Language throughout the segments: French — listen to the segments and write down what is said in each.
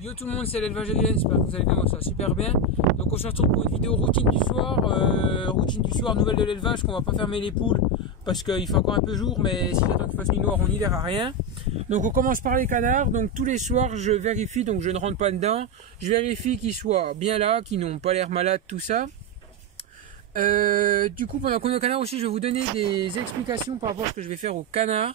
Yo tout le monde, c'est l'élevage alien, j'espère que vous allez bien, moi ça va super bien. Donc on se retrouve pour une vidéo routine du soir, nouvelle de l'élevage, qu'on va pas fermer les poules parce qu'il fait encore un peu jour, mais si j'attends qu'il fasse nuit noire on n'y verra rien. Donc on commence par les canards, donc tous les soirs je vérifie, donc je ne rentre pas dedans, je vérifie qu'ils soient bien là, qu'ils n'ont pas l'air malades, tout ça. Du coup, pendant qu'on est au canard aussi, je vais vous donner des explications par rapport à ce que je vais faire au canard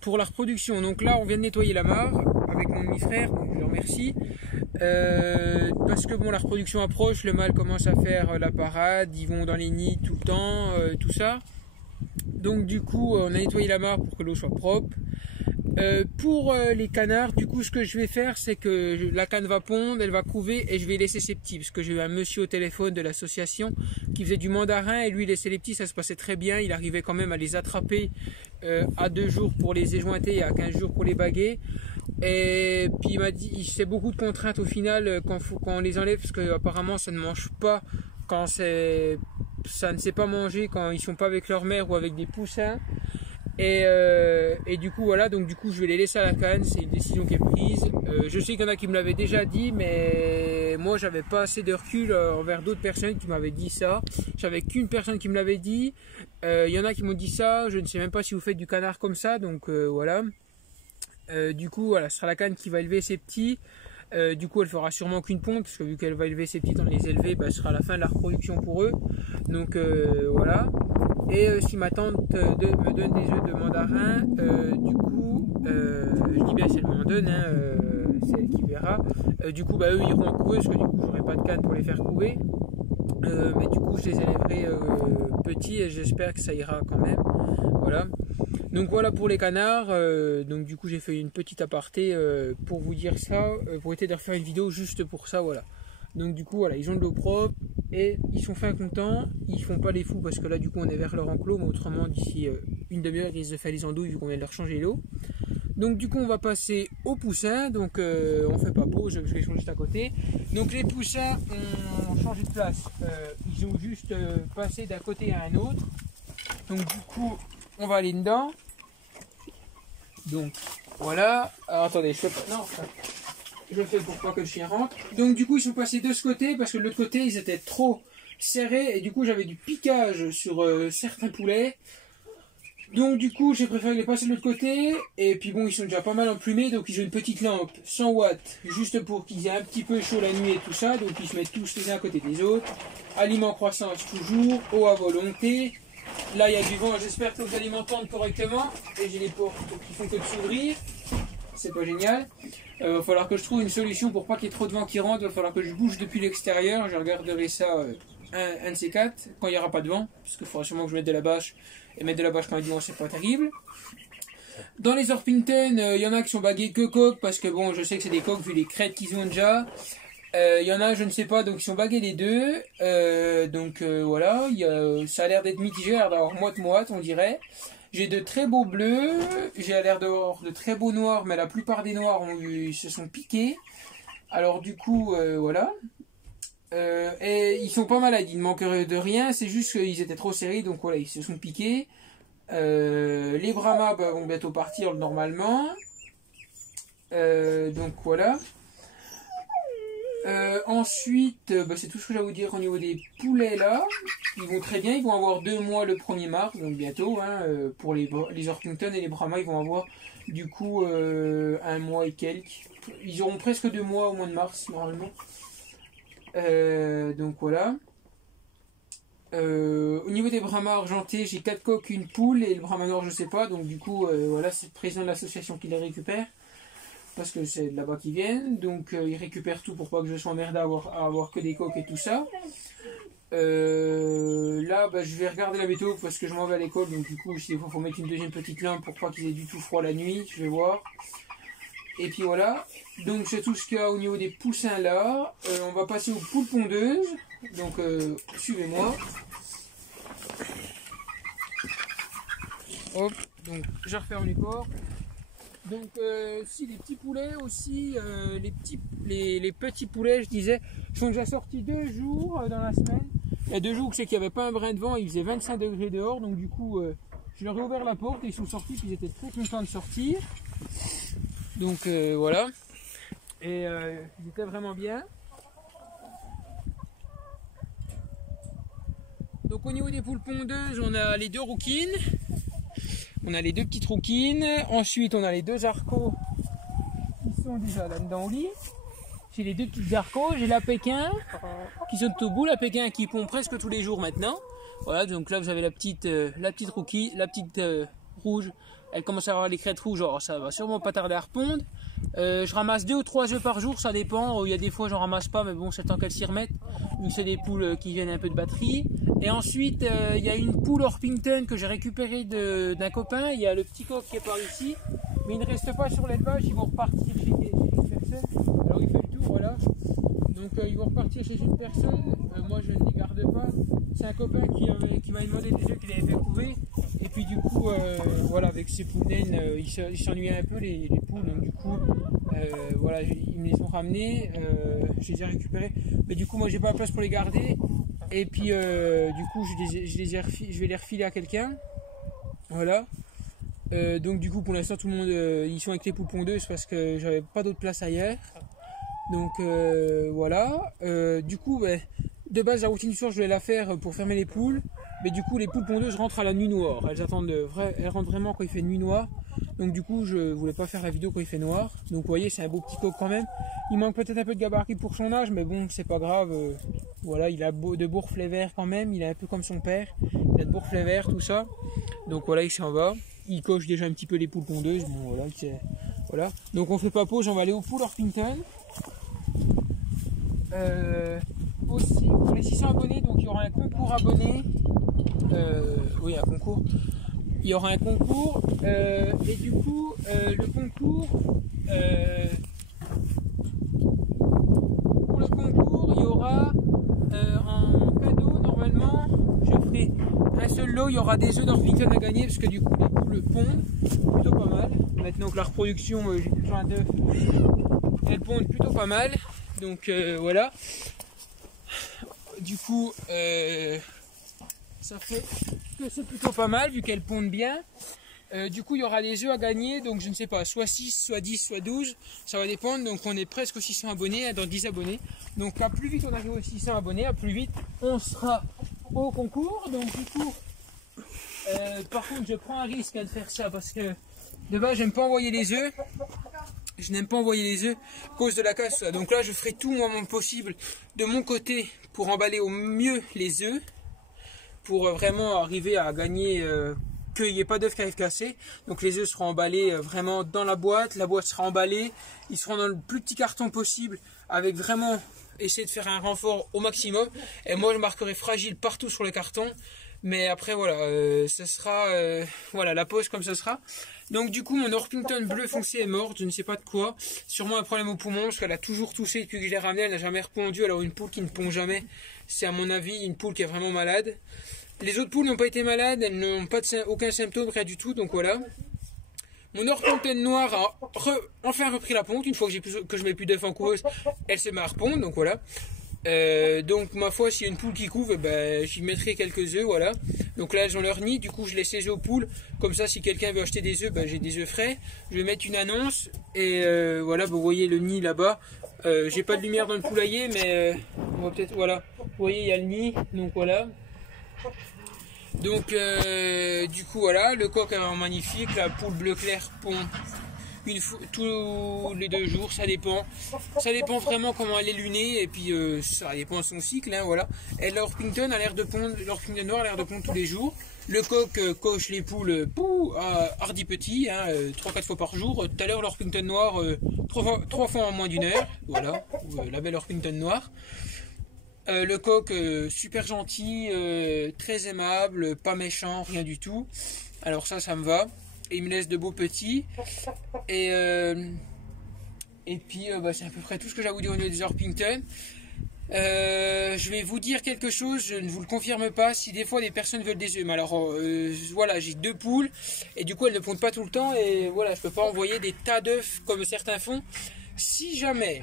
pour la reproduction. Donc là, on vient de nettoyer la mare avec mon demi-frère, donc je le remercie. Parce que bon, la reproduction approche, le mâle commence à faire la parade, ils vont dans les nids tout le temps, tout ça. Donc du coup, on a nettoyé la mare pour que l'eau soit propre. Pour les canards, du coup, ce que je vais faire, c'est que la canne va pondre, elle va couver et je vais laisser ses petits. Parce que j'ai eu un monsieur au téléphone de l'association qui faisait du mandarin et lui, il laissait les petits, ça se passait très bien. Il arrivait quand même à les attraper à 2 jours pour les éjointer et à 15 jours pour les baguer. Et puis il m'a dit, c'est beaucoup de contraintes au final quand on les enlève parce que apparemment ça ne mange pas quand ça ne sait pas manger quand ils sont pas avec leur mère ou avec des poussins. Et du coup voilà, donc du coup je vais les laisser à la canne, c'est une décision qui est prise. Je sais qu'il y en a qui me l'avaient déjà dit, mais moi j'avais pas assez de recul envers d'autres personnes qui m'avaient dit ça. J'avais qu'une personne qui me l'avait dit. Il y en a qui m'ont dit ça, je ne sais même pas si vous faites du canard comme ça, donc voilà. Du coup voilà, ce sera la canne qui va élever ses petits. Du coup elle fera sûrement qu'une ponte, parce que vu qu'elle va élever ses petits, en les élever, ce sera la fin de la reproduction pour eux. Donc voilà. Et si ma tante me donne des œufs de mandarin, du coup, je dis bien si elle m'en donne, hein, c'est elle qui verra. Du coup, eux iront en couver, parce que du coup, j'aurai pas de canne pour les faire couver. Mais du coup, je les élèverai petits et j'espère que ça ira quand même. Voilà. Donc voilà pour les canards. Donc du coup, j'ai fait une petite aparté pour vous dire ça, pour essayer de refaire une vidéo juste pour ça, voilà. Donc du coup voilà, ils ont de l'eau propre et ils sont fin contents, ils font pas les fous parce que là du coup on est vers leur enclos, mais autrement d'ici une demi-heure ils risquent de faire les andouilles vu qu'on vient de leur changer l'eau. Donc du coup on va passer aux poussins, donc on fait pas pause, je les change juste à côté. Donc les poussins ont changé de place, ils ont juste passé d'un côté à un autre. Donc du coup on va aller dedans. Donc voilà, alors attendez, je fais pas... Non, je le fais pour pas que le chien rentre. Donc du coup ils sont passés de ce côté parce que de l'autre côté ils étaient trop serrés et du coup j'avais du piquage sur certains poulets. Donc du coup j'ai préféré les passer de l'autre côté. Et puis bon, ils sont déjà pas mal emplumés, donc ils ont une petite lampe 100 watts juste pour qu'ils aient un petit peu chaud la nuit et tout ça. Donc ils se mettent tous les uns à côté des autres. Aliments croissance toujours, eau à volonté. Là il y a du vent, j'espère que vous allez m'entendre correctement. Et j'ai les portes qui font que de s'ouvrir. C'est pas génial. Il va falloir que je trouve une solution pour pas qu'il y ait trop de vent qui rentre. Il va falloir que je bouge depuis l'extérieur. Je regarderai ça un de ces quatre quand il n'y aura pas de vent. Parce qu'il faudra sûrement que je mette de la bâche. Et mettre de la bâche quand il y a du vent, c'est pas terrible. Dans les Orpington, il y en a qui sont bagués que coques. Parce que bon, je sais que c'est des coques vu les crêtes qu'ils ont déjà. Il y en a, je ne sais pas, donc ils sont bagués les deux. Voilà, ça a l'air d'être mitigé, ça a l'air d'avoir moite-moite, on dirait. J'ai de très beaux bleus, j'ai l'air d'avoir de très beaux noirs, mais la plupart des noirs se sont piqués. Alors du coup, voilà. Et ils sont pas malades, ils ne manquent de rien, c'est juste qu'ils étaient trop serrés, donc voilà, ils se sont piqués. Les Brahmas vont bientôt partir normalement. Donc voilà. Ensuite, c'est tout ce que j'ai à vous dire au niveau des poulets là. Ils vont très bien, ils vont avoir 2 mois le 1er mars, donc bientôt. Pour les Orpington et les Brahmas, ils vont avoir du coup 1 mois et quelques. Ils auront presque 2 mois au mois de mars normalement. Donc voilà. Au niveau des Brahmas argentés, j'ai 4 coques, une poule et le Brahma noir je sais pas. Donc du coup, voilà, c'est le président de l'association qui les récupère. Parce que c'est de là-bas qu'ils viennent, donc ils récupèrent tout pour pas que je sois emmerdé à avoir que des coques et tout ça. Là, je vais regarder la météo parce que je m'en vais à l'école, donc du coup, il faut mettre une deuxième petite lampe pour pas qu'ils aient du tout froid la nuit, je vais voir. Et puis voilà, donc c'est tout ce qu'il y a au niveau des poussins là. On va passer aux poules pondeuses, donc suivez-moi. Hop, donc je referme les portes. Donc si les petits poulets aussi, les petits poulets je disais, sont déjà sortis 2 jours dans la semaine. Il y a 2 jours c'est qu'il n'y avait pas un brin de vent, il faisait 25 degrés dehors, donc du coup je leur ai ouvert la porte et ils sont sortis, ils étaient très contents de sortir. Donc voilà. Et ils étaient vraiment bien. Donc au niveau des poules pondeuses, on a les deux rouquines. On a les deux petites rouquines. Ensuite, on a les deux arcos qui sont déjà là-dedans au lit. J'ai les deux petites arcos. J'ai la Pékin qui sont au bout. La Pékin qui pond presque tous les jours maintenant. Voilà, donc là vous avez la petite rouquine, la petite rouge. Elle commence à avoir les crêtes rouges. Alors ça va sûrement pas tarder à repondre. Je ramasse 2 ou 3 œufs par jour, ça dépend. Il y a des fois j'en ramasse pas, mais bon, c'est temps qu'elles s'y remettent. Donc c'est des poules qui viennent un peu de batterie. Et ensuite, il y a une poule Orpington que j'ai récupérée d'un copain. Il y a le petit coq qui est par ici, mais il ne reste pas sur l'élevage. Ils vont repartir chez une personne. Alors il fait le tour, voilà. Donc ils vont repartir chez une personne. Moi je ne les garde pas. C'est un copain qui m'a demandé des œufs qu'il avait fait couver. Et puis du coup, voilà, avec ces poules naines, il s'ennuyait un peu les poules. Donc du coup, voilà, ils me les ont ramenés. Je les ai récupérés. Mais du coup, moi j'ai pas la place pour les garder. Et puis du coup, je vais les refiler à quelqu'un. Voilà. Donc du coup, pour l'instant, tout le monde, ils sont avec les poules pondeuses parce que j'avais pas d'autre place ailleurs. Donc voilà. Du coup, de base, la routine du soir, je voulais la faire pour fermer les poules. Mais du coup, les poules pondeuses rentrent à la nuit noire. Elles rentrent vraiment quand il fait nuit noire. Donc du coup, je voulais pas faire la vidéo quand il fait noir. Donc vous voyez, c'est un beau petit coq quand même. Il manque peut-être un peu de gabarit pour son âge, mais bon, c'est pas grave. Voilà, il a de beaux reflets verts quand même. Il est un peu comme son père. Il a de beaux reflets verts, tout ça. Donc voilà, il s'en va. Il coche déjà un petit peu les poules pondeuses. Bon voilà, voilà. Donc on fait pas pause, on va aller aux poules Orpington. Aussi pour les 600 abonnés, donc il y aura un concours abonné. Oui, un concours. Il y aura un concours et du coup le concours pour le concours il y aura en cadeau normalement je ferai un seul lot, il y aura des œufs d'Orpington à gagner parce que du coup les poules pondent plutôt pas mal. Maintenant que la reproduction j'ai plus besoin d'œufs, elles pondent plutôt pas mal, donc voilà. Du coup ça fait que c'est plutôt pas mal vu qu'elles pondent bien. Du coup il y aura des œufs à gagner, donc je ne sais pas, soit 6, soit 10, soit 12, ça va dépendre. Donc on est presque aux 600 abonnés, dans 10 abonnés. Donc à plus vite on arrive aux 600 abonnés, à plus vite on sera au concours. Donc du coup, par contre je prends un risque de faire ça parce que de base j'aime pas envoyer les œufs. Je n'aime pas envoyer les œufs à cause de la casse. Donc là je ferai tout mon possible de mon côté pour emballer au mieux les œufs, pour vraiment arriver à gagner, qu'il n'y ait pas d'œufs qui arrivent cassés. Donc les œufs seront emballés vraiment dans la boîte sera emballée, ils seront dans le plus petit carton possible, avec vraiment essayer de faire un renfort au maximum. Et moi je marquerai fragile partout sur le carton. Mais après voilà, ce sera voilà la pause comme ce sera. Donc du coup mon Orpington bleu foncé est morte, je ne sais pas de quoi. Sûrement un problème au poumon parce qu'elle a toujours toussé depuis que je l'ai ramenée, elle n'a jamais repondu. Alors une poule qui ne pond jamais, c'est à mon avis une poule qui est vraiment malade. Les autres poules n'ont pas été malades, elles n'ont pas aucun symptôme, rien du tout, donc voilà. Mon Orpington noir a enfin repris la ponte, une fois que je mets plus d'œufs en couveuse, elle se met à repondre, donc voilà. Donc ma foi, s'il y a une poule qui couve, j'y mettrai quelques œufs, voilà. Donc là elles ont leur nid, du coup je laisse les œufs aux poules, comme ça si quelqu'un veut acheter des œufs, j'ai des œufs frais. Je vais mettre une annonce, et voilà, vous voyez le nid là-bas. J'ai pas de lumière dans le poulailler, mais on va peut-être, voilà, vous voyez il y a le nid, donc voilà. Donc du coup voilà, le coq est vraiment magnifique, la poule bleu clair pond tous les 2 jours, ça dépend vraiment comment elle est lunée, et puis ça dépend de son cycle, hein, voilà. Et l'Orpington a l'air de pondre, l'Orpington noir a l'air de pondre tous les jours. Le coq coche les poules hardi petit, hein, 3-4 fois par jour. Tout à l'heure l'Orpington noir 3 fois en moins d'1 heure, voilà, la belle Orpington noire. Le coq super gentil, très aimable, pas méchant, rien du tout. Alors ça me va. Et il me laisse de beaux petits. Et puis c'est à peu près tout ce que j'ai à vous dire au niveau des Orpington. Je vais vous dire quelque chose, je ne vous le confirme pas, si des fois des personnes veulent des œufs. Mais alors voilà, j'ai 2 poules et du coup elles ne pondent pas tout le temps, et voilà, je peux pas envoyer des tas d'œufs comme certains font. Si jamais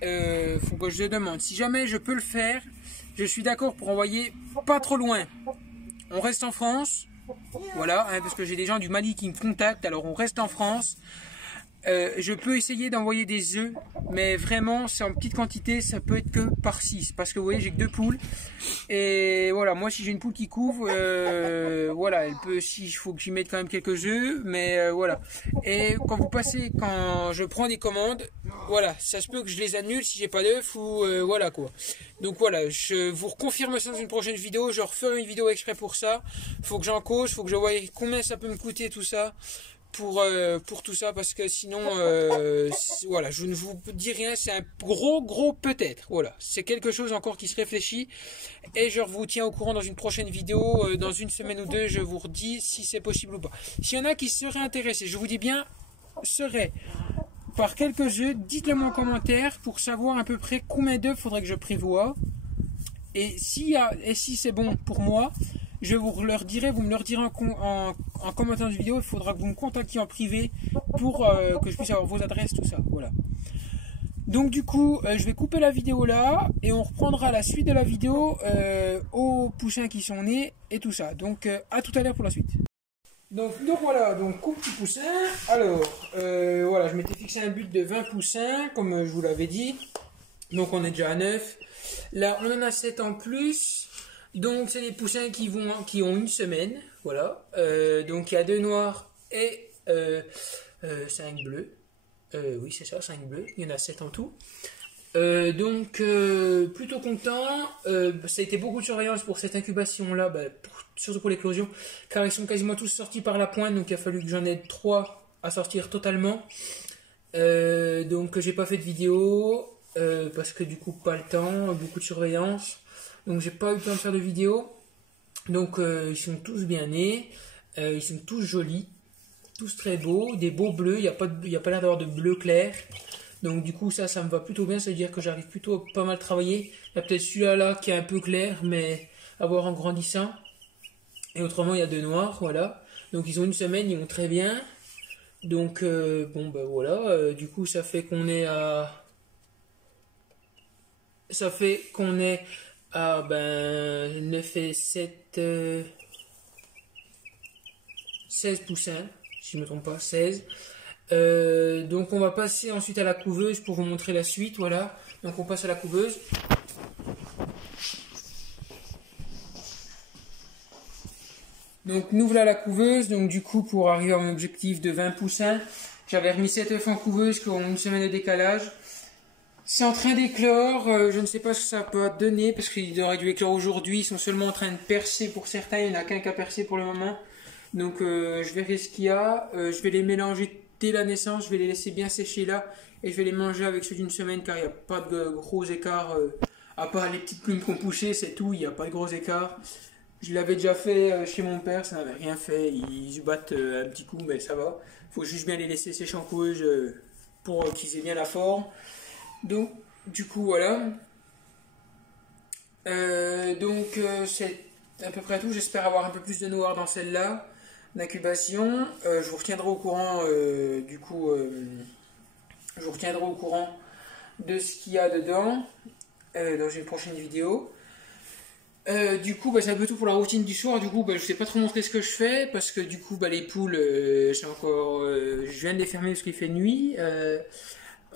faut que je demande, si jamais je peux le faire, je suis d'accord pour envoyer pas trop loin. On reste en France, voilà, hein, parce que j'ai des gens du Mali qui me contactent, alors on reste en France. Je peux essayer d'envoyer des œufs, mais vraiment c'est en petite quantité, ça peut être que par 6, parce que vous voyez j'ai que 2 poules, et voilà, moi si j'ai une poule qui couvre, voilà, elle peut, si il faut que j'y mette quand même quelques œufs, mais voilà. Et quand je prends des commandes, voilà, ça se peut que je les annule si j'ai pas d'œufs, ou voilà quoi. Donc voilà, je vous reconfirme ça dans une prochaine vidéo, je referai une vidéo exprès pour ça, faut que j'en cause, faut que je voie combien ça peut me coûter tout ça. Pour tout ça, parce que sinon voilà, je ne vous dis rien, c'est un gros peut-être, voilà, c'est quelque chose encore qui se réfléchit, et je vous tiens au courant dans une prochaine vidéo, dans une semaine ou deux, je vous redis si c'est possible ou pas. S'il y en a qui seraient intéressés, je vous dis bien seraient par quelques œufs, dites-le moi en commentaire pour savoir à peu près combien d'œufs faudrait que je prévoie, et si c'est bon pour moi, je vous leur dirai, vous me leur direz en commentant cette vidéo, il faudra que vous me contactiez en privé pour que je puisse avoir vos adresses, tout ça. Voilà. Donc du coup, je vais couper la vidéo là et on reprendra la suite de la vidéo aux poussins qui sont nés et tout ça. Donc à tout à l'heure pour la suite. Donc voilà, donc coupe petit poussin. Alors voilà, je m'étais fixé un but de 20 poussins, comme je vous l'avais dit. Donc on est déjà à 9. Là, on en a 7 en plus. Donc c'est des poussins qui ont une semaine, voilà. Donc il y a 2 noirs et 5 bleus. Oui c'est ça, 5 bleus. Il y en a 7 en tout. Donc plutôt content. Ça a été beaucoup de surveillance pour cette incubation là, surtout pour l'éclosion, car ils sont quasiment tous sortis par la pointe. Donc il a fallu que j'en aide 3 à sortir totalement. Donc j'ai pas fait de vidéo parce que du coup pas le temps, beaucoup de surveillance. Donc j'ai pas eu le temps de faire de vidéo. Donc ils sont tous bien nés. Ils sont tous jolis. Tous très beaux. Des beaux bleus. Il n'y a pas l'air d'avoir de bleu clair. Donc du coup ça me va plutôt bien. Ça veut dire que j'arrive plutôt à pas mal travailler. Il y a peut-être celui-là qui est un peu clair. Mais à voir en grandissant. Et autrement il y a 2 noirs. Voilà. Donc ils ont une semaine. Ils vont très bien. Donc bon voilà. Du coup ça fait qu'on est à... Ça fait qu'on est... 9 et 7, 16 poussins, si je ne me trompe pas, 16. Donc on va passer ensuite à la couveuse pour vous montrer la suite, voilà. Donc on passe à la couveuse. Donc nous voilà la couveuse, donc du coup pour arriver à mon objectif de 20 poussins, j'avais remis 7 œufs en couveuse qui ont une semaine de décalage. C'est en train d'éclore, je ne sais pas ce que ça peut donner parce qu'il aurait dû éclore aujourd'hui, ils sont seulement en train de percer pour certains, il n'y en a qu'un qui a percé pour le moment. Donc je verrai ce qu'il y a, je vais les mélanger dès la naissance, je vais les laisser bien sécher là et je vais les manger avec ceux d'une semaine car il n'y a pas de gros écarts, à part les petites plumes qu'on poussait, c'est tout, il n'y a pas de gros écarts. Je l'avais déjà fait chez mon père, ça n'avait rien fait, ils se battent un petit coup mais ça va. Il faut juste bien les laisser sécher en couveuse pour qu'ils aient bien la forme. Donc, du coup, voilà. C'est à peu près tout. J'espère avoir un peu plus de noir dans celle-là d'incubation. Je vous retiendrai au courant, je vous retiendrai au courant de ce qu'il y a dedans dans une prochaine vidéo. Du coup, c'est un peu tout pour la routine du soir. Du coup, je ne sais pas trop montrer ce que je fais parce que du coup, les poules, je viens de les fermer parce qu'il fait nuit.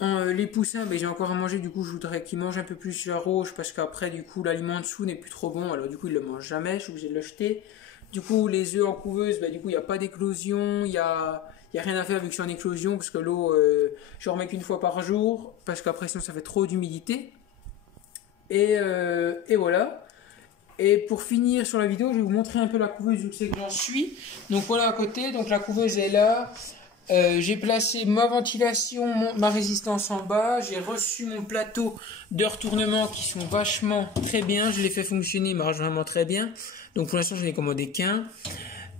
Les poussins, j'ai encore à manger, du coup je voudrais qu'ils mangent un peu plus la rouge parce qu'après du coup l'aliment en dessous n'est plus trop bon, alors du coup ils le mangent jamais, je suis obligé de le jeter. Du coup les œufs en couveuse, du coup il n'y a pas d'éclosion, il y a rien à faire vu que c'est en éclosion parce que l'eau je remets qu'une fois par jour parce qu'après sinon ça fait trop d'humidité. Et voilà. Et pour finir sur la vidéo, je vais vous montrer un peu la couveuse où c'est que j'en suis. Donc voilà à côté, donc la couveuse est là. J'ai placé ma ventilation, ma résistance en bas. J'ai reçu mon plateau de retournement qui sont vachement très bien. Je l'ai fait fonctionner, il marche vraiment très bien. Donc pour l'instant, je n'ai commandé qu'un.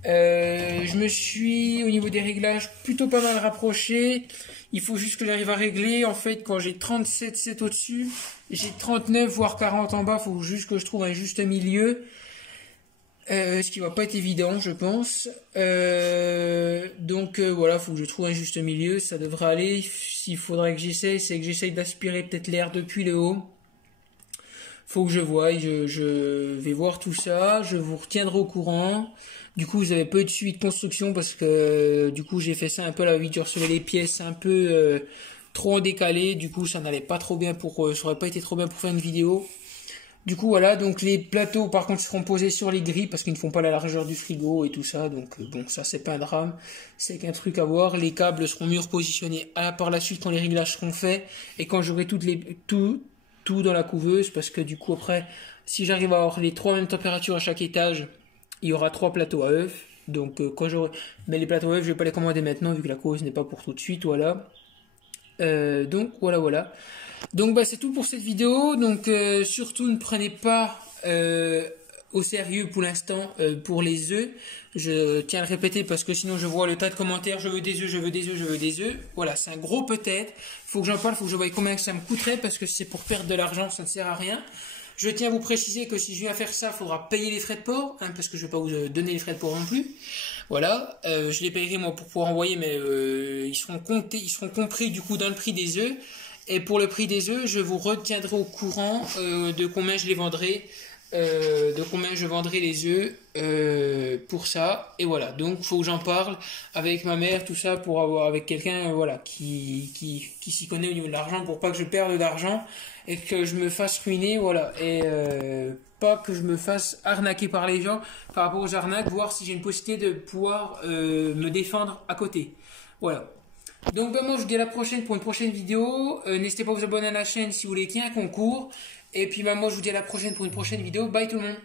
Je me suis, au niveau des réglages, plutôt pas mal rapproché. Il faut juste que j'arrive à régler. En fait, quand j'ai 37,7 au-dessus, j'ai 39 voire 40 en bas. Il faut juste que je trouve un juste milieu. Ce qui va pas être évident, je pense. Donc voilà, faut que je trouve un juste milieu. Ça devrait aller. S'il faudrait que j'essaye, c'est que j'essaye d'aspirer peut-être l'air depuis le haut. Faut que je voie. Je vais voir tout ça. Je vous retiendrai au courant. Du coup, vous avez peu de suivi de construction parce que du coup, j'ai fait ça un peu à la vite. Je recevais les pièces un peu trop en décalé. Du coup, ça n'allait pas trop bien ça aurait pas été trop bien pour faire une vidéo. Du coup, voilà. Donc, les plateaux, par contre, seront posés sur les grilles parce qu'ils ne font pas la largeur du frigo et tout ça. Donc, bon, ça, c'est pas un drame. C'est qu'un truc à voir. Les câbles seront mieux repositionnés par la suite quand les réglages seront faits et quand j'aurai tout dans la couveuse parce que du coup, après, si j'arrive à avoir les trois mêmes températures à chaque étage, il y aura trois plateaux à œufs. Donc quand j'aurai, mais les plateaux à œufs, je vais pas les commander maintenant vu que la cause n'est pas pour tout de suite, voilà. Donc voilà. Donc bah c'est tout pour cette vidéo. Donc surtout ne prenez pas au sérieux pour l'instant pour les œufs. Je tiens à le répéter parce que sinon je vois le tas de commentaires. Je veux des œufs, je veux des œufs, je veux des œufs. Voilà, c'est un gros peut-être. Faut que j'en parle, faut que je voie combien que ça me coûterait parce que si c'est pour perdre de l'argent, ça ne sert à rien. Je tiens à vous préciser que si je viens faire ça, il faudra payer les frais de port, hein, parce que je ne vais pas vous donner les frais de port non plus. Voilà, je les payerai moi pour pouvoir envoyer, mais ils seront comptés, ils seront compris du coup dans le prix des œufs. Et pour le prix des œufs, je vous retiendrai au courant de combien je les vendrai, de combien je vendrai les œufs pour ça. Et voilà, donc il faut que j'en parle avec ma mère, tout ça, pour avoir avec quelqu'un voilà, qui s'y connaît au niveau de l'argent, pour pas que je perde d'argent et que je me fasse ruiner, voilà. Et pas que je me fasse arnaquer par les gens par rapport aux arnaques, voir si j'ai une possibilité de pouvoir me défendre à côté. Voilà. Donc moi je vous dis à la prochaine pour une prochaine vidéo. N'hésitez pas à vous abonner à la chaîne si vous voulez qu'il y ait un concours. Et puis moi je vous dis à la prochaine pour une prochaine vidéo. Bye tout le monde.